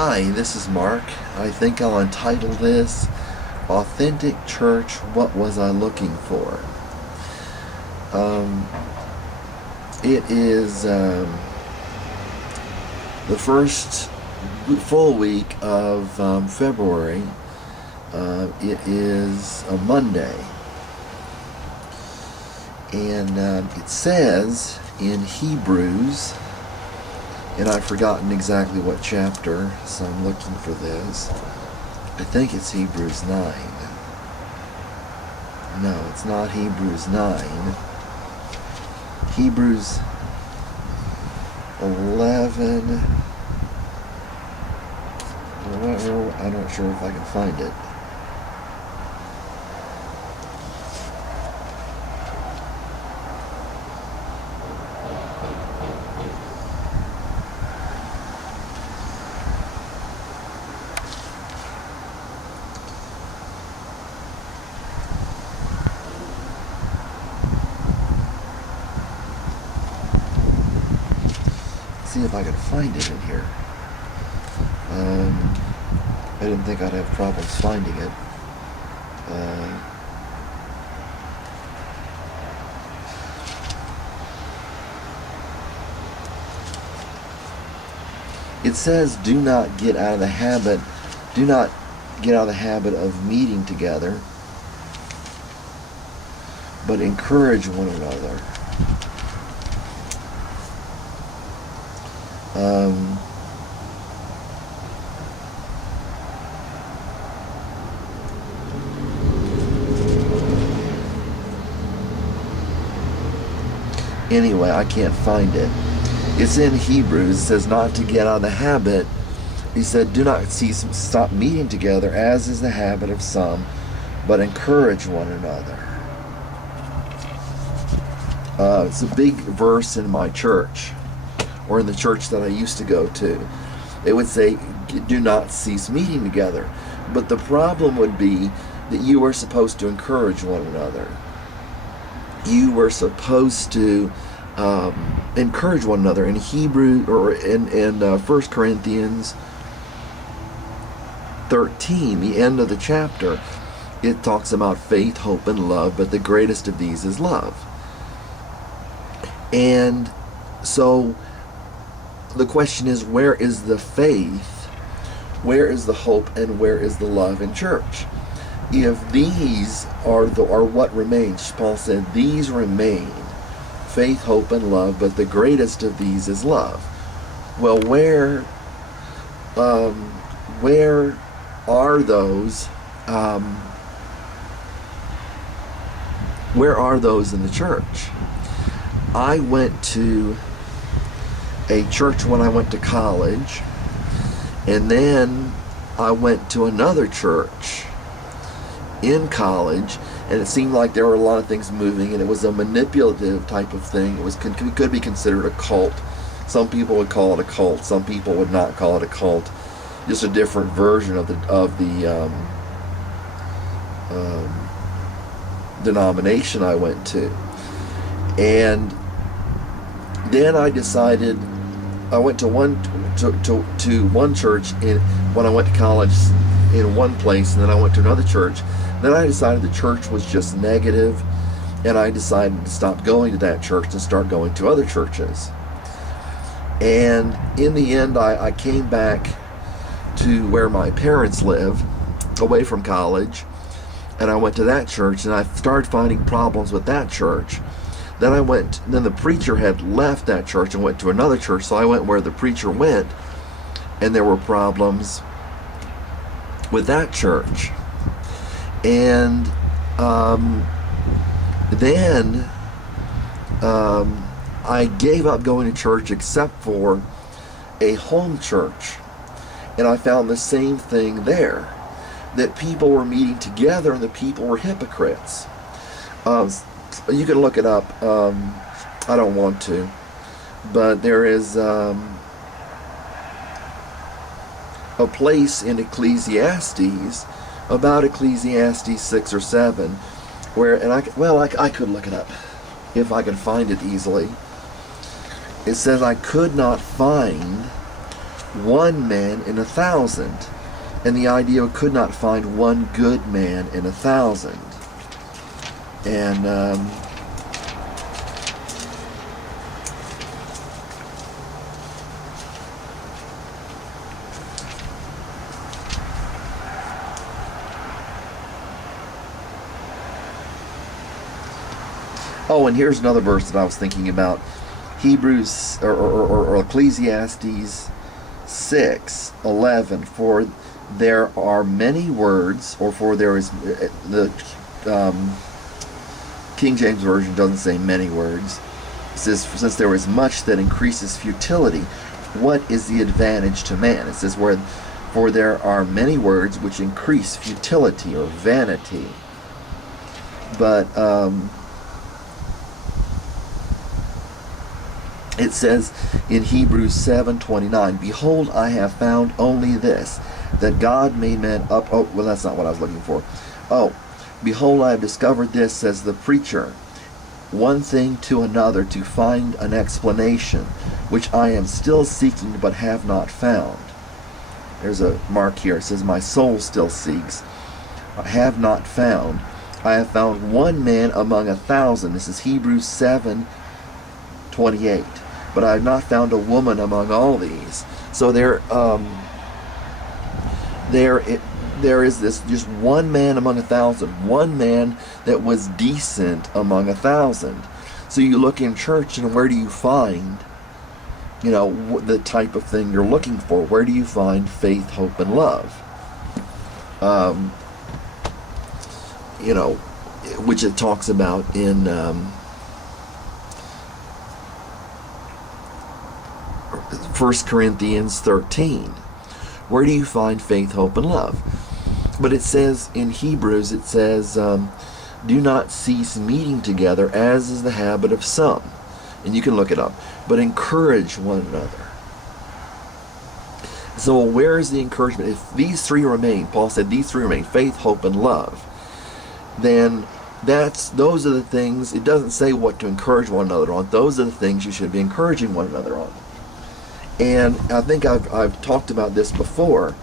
Hi, this is Mark. I think I'll entitle this Authentic Church, What Was I Looking For? Um, it is the first full week of February. It is a Monday. And it says in Hebrews, and I've forgotten exactly what chapter, so I'm looking for this. I think it's Hebrews 9. No, it's not Hebrews 9. Hebrews 11. I'm not sure if I can find it. See if I can find it in here. I didn't think I'd have problems finding it. It says, do not get out of the habit of meeting together, but encourage one another. Anyway, I can't find it. It's in Hebrews. It says not to get out of the habit. He said, do not stop meeting together, as is the habit of some, but encourage one another. It's a big verse in my church, or in the church that I used to go to. It would say, do not cease meeting together. But the problem would be that you are supposed to encourage one another. You were supposed to encourage one another. In Hebrew, or in 1 Corinthians 13, the end of the chapter, it talks about faith, hope, and love, but the greatest of these is love. And so the question is, where is the faith, where is the hope, and where is the love in church? If these are what remains, Paul said, these remain, faith, hope, and love, but the greatest of these is love. Well, where are those? Where are those in the church? I went to a church when I went to college, and then I went to another church in college, and it seemed like there were a lot of things moving, and it was a manipulative type of thing. It could be considered a cult. Some people would call it a cult. Some people would not call it a cult. Just a different version of the denomination I went to. And then I decided, I went to one church when I went to college in one place, and then I went to another church. Then I decided the church was just negative, and I decided to stop going to that church and start going to other churches. And in the end, I came back to where my parents live, away from college, and I went to that church, and I started finding problems with that church. Then the preacher had left that church and went to another church, so I went where the preacher went, and there were problems with that church. And then I gave up going to church except for a home church. And I found the same thing there, that people were meeting together and the people were hypocrites. You can look it up. I don't want to. But there is a place in Ecclesiastes, about Ecclesiastes 6 or 7, where, and I could look it up if I can find it easily. It says, I could not find one man in 1,000. And the idea could not find one good man in 1,000. And oh, and here's another verse that I was thinking about. Hebrews or Ecclesiastes 6:11. For there are many words, or for there is, the King James Version doesn't say many words. It says, since there is much that increases futility, what is the advantage to man? It says, for there are many words which increase futility or vanity. But it says in Hebrews 7:29, behold, I have found only this, that God made man up. Oh, well, that's not what I was looking for. Oh, behold, I have discovered this, says the preacher, one thing to another, to find an explanation, which I am still seeking, but have not found. There's a mark here. It says, my soul still seeks. I have not found. I have found one man among 1,000. This is Hebrews 7:28. But I have not found a woman among all these. So there is this just one man among 1,000, one man that was decent among 1,000. So you look in church, and where do you find, the type of thing you're looking for? Where do you find faith, hope, and love? Which it talks about in 1 Corinthians 13. Where do you find faith, hope, and love? But it says in Hebrews, it says, do not cease meeting together, as is the habit of some. And you can look it up. But encourage one another. So where is the encouragement? If these three remain, Paul said these three remain, faith, hope, and love, then those are the things. It doesn't say what to encourage one another on. Those are the things you should be encouraging one another on. And I think I've talked about this before,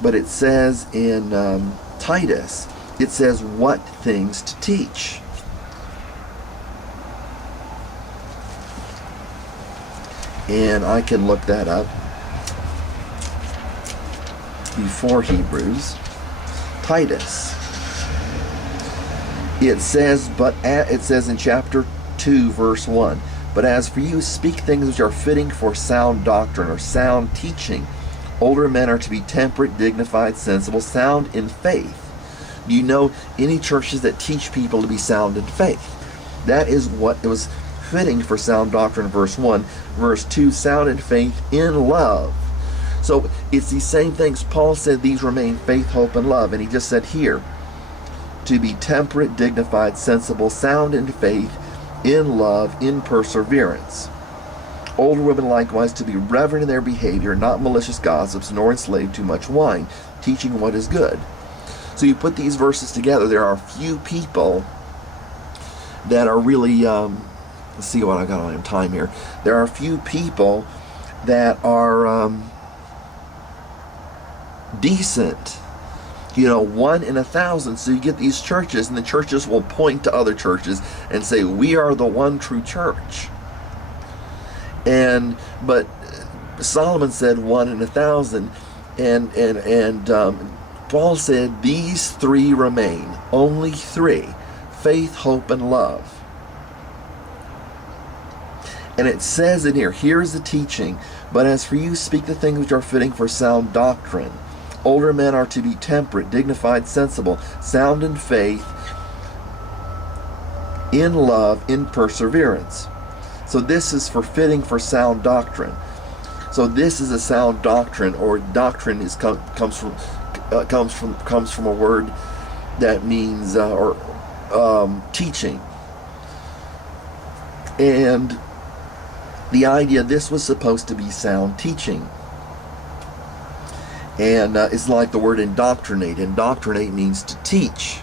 but it says in Titus, it says what things to teach. And I can look that up before Hebrews. Titus. It says in chapter 2, verse 1, but as for you, speak things which are fitting for sound doctrine or sound teaching. Older men are to be temperate, dignified, sensible, sound in faith. Do you know any churches that teach people to be sound in faith? That is what it was fitting for sound doctrine, verse 1. Verse 2, sound in faith, in love. So it's these same things. Paul said these remain, faith, hope, and love. And he just said here, to be temperate, dignified, sensible, sound in faith, in love, in perseverance. Older women likewise to be reverent in their behavior, not malicious gossips, nor enslaved to much wine, teaching what is good. So you put these verses together, there are few people that are really, let's see what I got on time here. There are few people that are decent. 1 in 1,000. So you get these churches, and the churches will point to other churches and say, we are the one true church. But Solomon said 1 in 1,000, and Paul said these three remain, only three, faith, hope, and love. And it says in here, here's the teaching, but as for you, speak the things which are fitting for sound doctrine. Older men are to be temperate, dignified, sensible, sound in faith, in love, in perseverance. So this is for fitting for sound doctrine. So this is a sound doctrine, or doctrine comes from a word that means teaching. And the idea, this was supposed to be sound teaching. And it's like the word indoctrinate. Indoctrinate means to teach.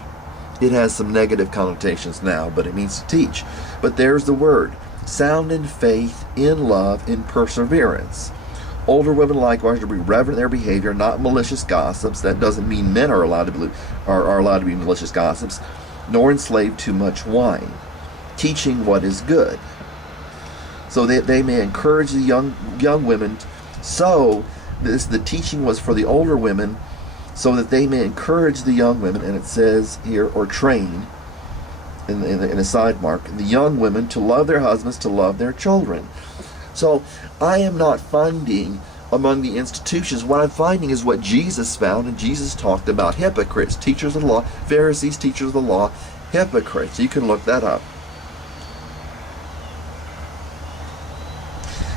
It has some negative connotations now, but it means to teach. But there's the word. Sound in faith, in love, in perseverance. Older women likewise are to be reverent in their behavior, not malicious gossips. That doesn't mean men are allowed to be malicious gossips, nor enslaved to much wine, teaching what is good, so that they may encourage the young women. So the teaching was for the older women, so that they may encourage the young women, and it says here, or train, in a side mark, the young women to love their husbands, to love their children. So I am not finding among the institutions, what I'm finding is what Jesus found, and Jesus talked about hypocrites, teachers of the law, Pharisees, teachers of the law, hypocrites. You can look that up.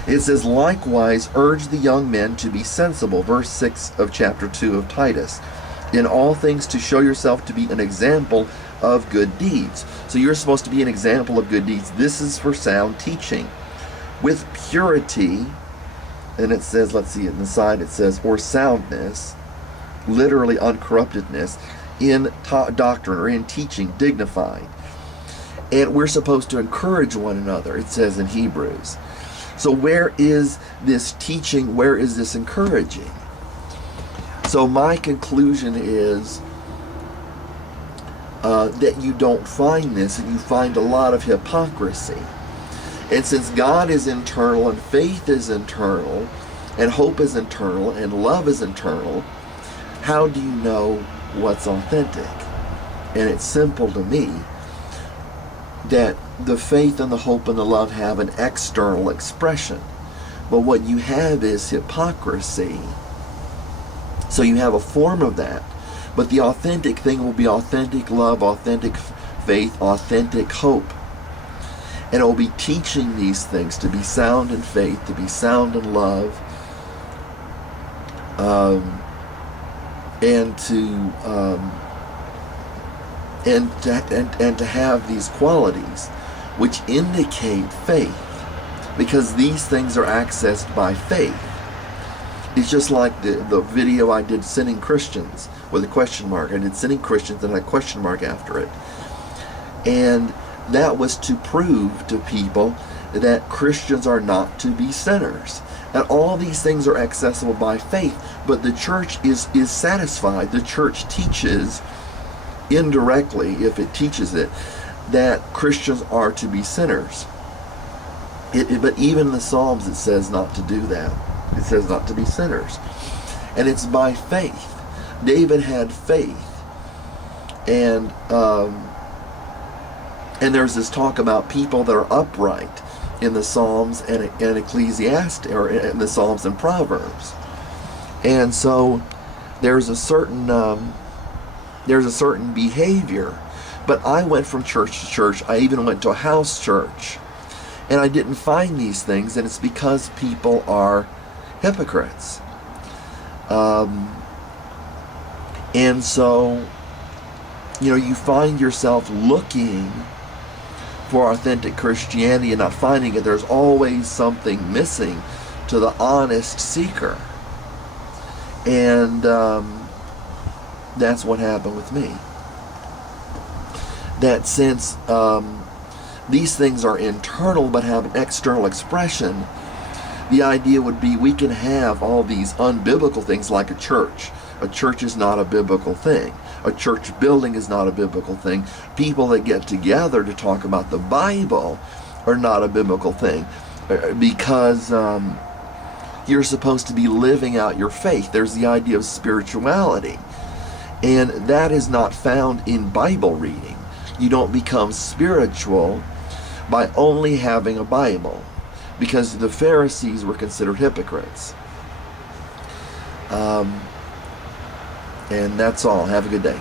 It says, likewise, urge the young men to be sensible, verse 6 of chapter 2 of Titus, in all things to show yourself to be an example of good deeds. So you're supposed to be an example of good deeds. This is for sound teaching. With purity, and it says, let's see, in the side it says, or soundness, literally uncorruptedness, in doctrine or in teaching, dignified. And we're supposed to encourage one another, it says in Hebrews. So where is this teaching? Where is this encouraging? So my conclusion is that you don't find this, and you find a lot of hypocrisy. And since God is internal, and faith is internal, and hope is internal, and love is internal, how do you know what's authentic? And it's simple to me that the faith and the hope and the love have an external expression. But what you have is hypocrisy. So you have a form of that. But the authentic thing will be authentic love, authentic faith, authentic hope. And it will be teaching these things to be sound in faith, to be sound in love, and to have these qualities which indicate faith, because these things are accessed by faith. It's just like the video I did, Sinning Christians, with a question mark. I did Sinning Christians and a question mark after it. And that was to prove to people that Christians are not to be sinners. And all these things are accessible by faith, but the church is satisfied. The church teaches indirectly, if it teaches it, that Christians are to be sinners. But even in the Psalms it says not to do that. It says not to be sinners. And it's by faith. David had faith. And there's this talk about people that are upright in the Psalms and Ecclesiastes, or in the Psalms and Proverbs. And so there's a certain behavior. But I went from church to church. I even went to a house church. And I didn't find these things, and it's because people are hypocrites. And so, you find yourself looking for authentic Christianity and not finding it. There's always something missing to the honest seeker. And that's what happened with me. That since these things are internal but have an external expression, the idea would be we can have all these unbiblical things like a church. A church is not a biblical thing. A church building is not a biblical thing. People that get together to talk about the Bible are not a biblical thing, because you're supposed to be living out your faith. There's the idea of spirituality, and that is not found in Bible reading. You don't become spiritual by only having a Bible, because the Pharisees were considered hypocrites. And that's all. Have a good day.